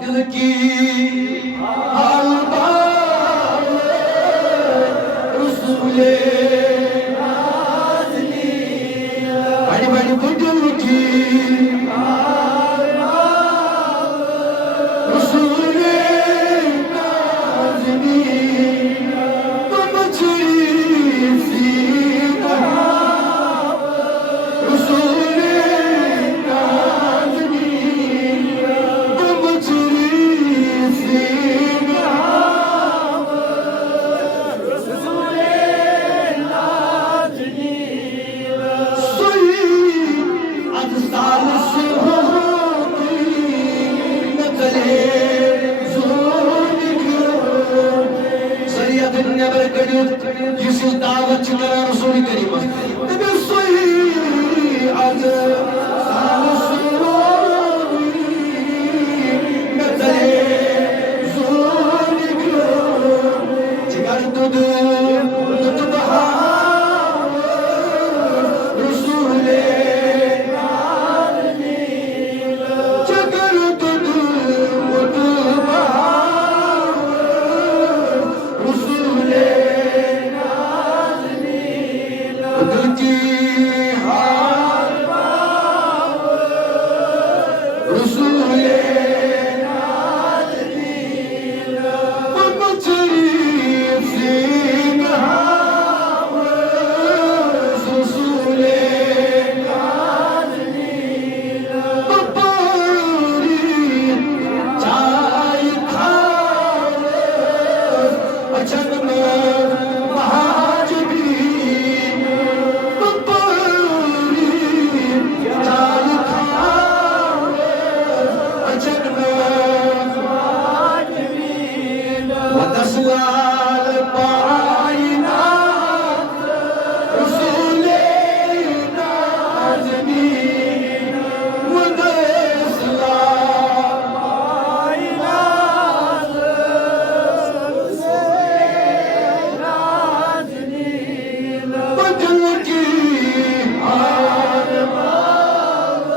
दिल की हाल बात रसूले नाज़नी बड़ी बड़ी दिल की हाल बात रसूले नाज़नी तुम चिड़ी सी रसूले नाज़नी तुम चिड़ी सी Yüzün davet çıkaran Resul-i Kerim. Tabi suyu adı çıkar tudu tutubaha Resul-i çıkar tudu tutubaha Resul-i दिल की हाल बात रसूले नाज़नी तुम चिड़ी सी रसूले नाज़नी बपोरी चाय खाओ अचन में महाजबी वदस्लाल पाइना रसूले नाज़नी वदस्लाल पाइना रसूले नाज़नी दिल की हाल बात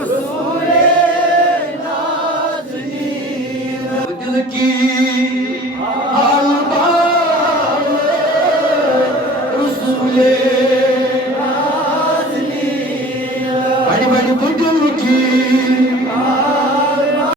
रसूले नाज़नी दिल की हाल बात रसूले